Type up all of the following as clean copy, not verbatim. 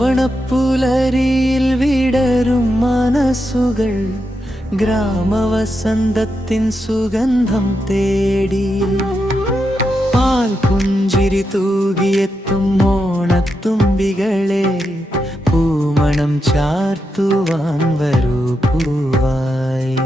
ശ്രാവണപ്പുലരിയിൽ വിടരും മനസ്സുകൾ ഗ്രാമവസന്തത്തിൻ സുഗന്ധം തേടി പാൽ പുഞ്ചിരി തൂകിയെത്തും ഓണത്തുമ്പികളെ പൂമണം ചാർത്തുവാൻ വരൂ പൂവായി.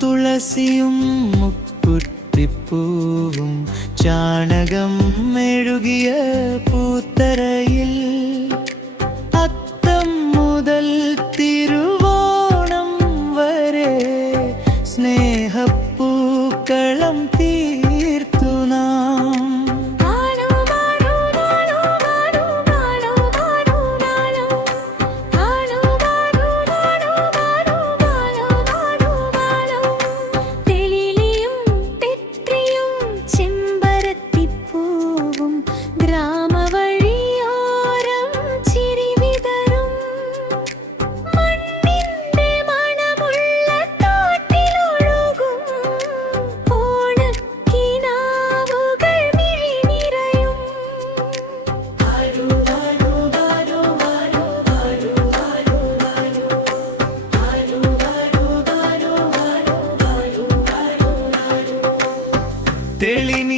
തുളസിയും മുക്കുറ്റിപ്പൂവും ചാണകം മെഴുകിയ പൂത്തറയിൽ അത്തം മുതൽ തിരുവോണം വരെ സ്നേഹപ്പൂക്കളം തീർത്തു നാം.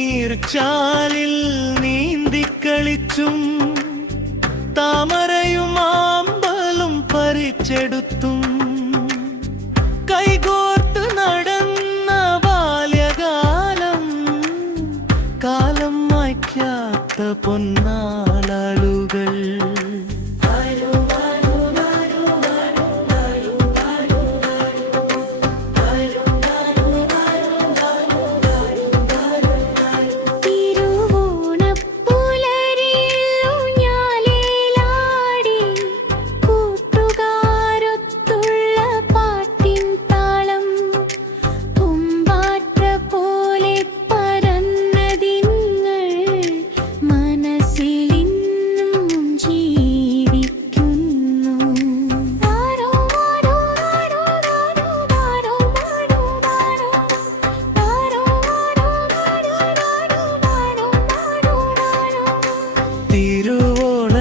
തെളിനീർച്ചാലിൽ നീന്തിക്കളിച്ചും താമരയും ആമ്പലും പറിച്ചെടുത്തും കൈകോർത്ത് നടന്ന ബാല്യകാലം കാലം മായ്ക്കാത്ത പൊന്നാളുകൾ.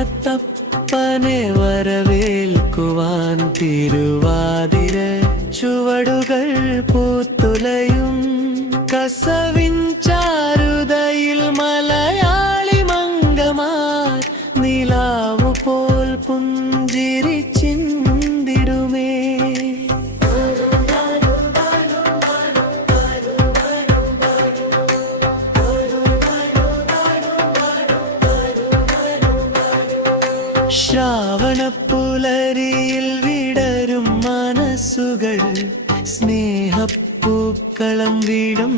തിരുവോണത്തപ്പനെ വരവേൽക്കുവാൻ തിരുവാതിര ചുവടുകൾ പൂത്തുലയും കസവിൻ ചാരുതയിൽ മലയാളി മംഗമാർ നിലാവു പോൽ പുഞ്ചിരി ചിന്തിടുമേ. ശ്രാവണപ്പുലരിയിൽ വിടരും മനസ്സുകൾ സ്നേഹപ്പൂക്കളം വിടം